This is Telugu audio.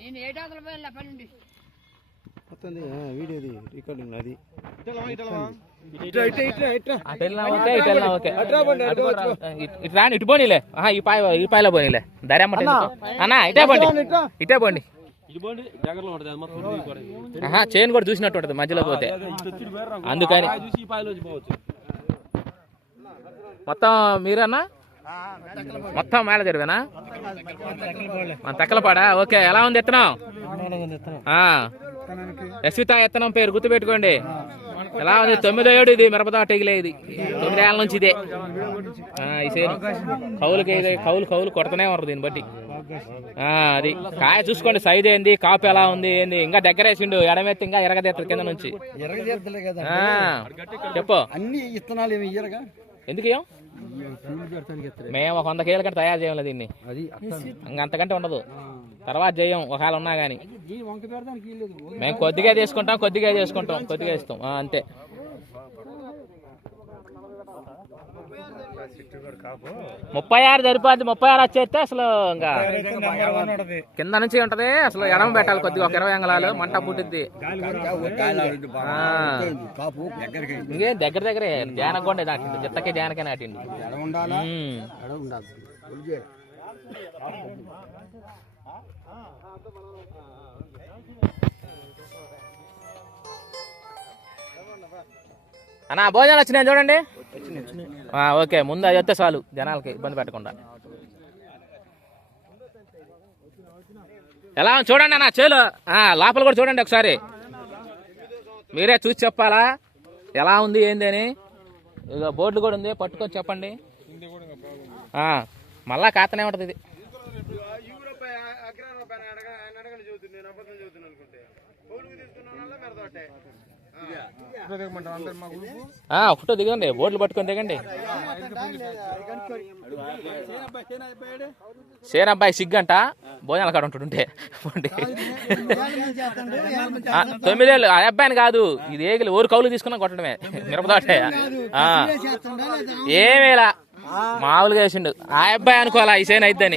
నేను ఏటాకుల పోయి పన్నెండు వస్తుంది వీడియోది రికార్డింగ్ అది ఇటు పోనీలే ఈ పాయలో పోనీలే ధరమ్మ అన్నా ఇటే పోండి ఇటే పోండి చైన్ కూడా చూసినట్టు ఉంటుంది మధ్యలో పోతే అందుకని మొత్తం మీరన్నా మొత్తం మేళ జరివేనా మన తక్కలపాడా ఓకే ఎలా ఉంది ఎత్తనం యశ్విత ఎత్తనం పేరు గుర్తుపెట్టుకోండి ఎలా ఉంది 9వ ఏడు ఇది మిరపదా తెగిలే ఇది 9 ఏళ్ళ నుంచి ఇదే ఈ సేను కౌలు కొడతనే ఉన్నారు దీన్ని బట్టి అది కాయ చూసుకోండి సైజ్ ఏంది కాపు ఎలా ఉంది ఏంది ఇంకా దగ్గరేసిండు ఎడమెత్తి ఇంకా ఎరగదెత్తలు కింద నుంచి చెప్పు అన్ని ఇత్తనాలు ఎందుకు మేము 100 కేజీల కంటే తయారు చేయాలి దీన్ని ఇంకా అంతకంటే ఉండదు తర్వాత చేయం ఒకవేళ ఉన్నా కానీ మేము కొద్దిగా తీసుకుంటాం కొద్దిగా ఇస్తాం అంతే 36 సరిపోద్ది 36 వచ్చేస్తే అసలు ఇంకా కింద నుంచి ఉంటది అసలు ఎడమ పెట్టాలి కొద్దిగా ఒక 20 అంగళాలు మంట పుట్టిద్ది ఇంకేం దగ్గరే ధ్యానకొండే నాటిండు జిత్తకి ధ్యానకే నాటిండు అన్నా భోజనాలు వచ్చినాయి చూడండి ఓకే ముందు అది వస్తే చాలు జనాలకి ఇబ్బంది పెట్టకుండా ఎలా చూడండి అన్న చేలు లోపల కూడా చూడండి ఒకసారి మీరే చూసి చెప్పాలా ఎలా ఉంది ఏంది అని ఇక బోర్డులు కూడా ఉంది పట్టుకొని చెప్పండి మళ్ళా ఖాతానే ఉంటుంది ఇది ఫోటో దిగండి బోర్డులు పట్టుకొని దిగండి సేనబ్బాయి సిగ్గంట భోజనాల కాడ ఉంటుంటే 9 ఏళ్ళు ఆ అబ్బాయిని కాదు ఇది ఏగిలి ఊరు కౌలు తీసుకున్నా కొట్టడమే మిరపదాటే ఏమేలా మామూలుగా వేసిండు ఆ అబ్బాయి అనుకోవాలా ఈ సేన అయిద్దని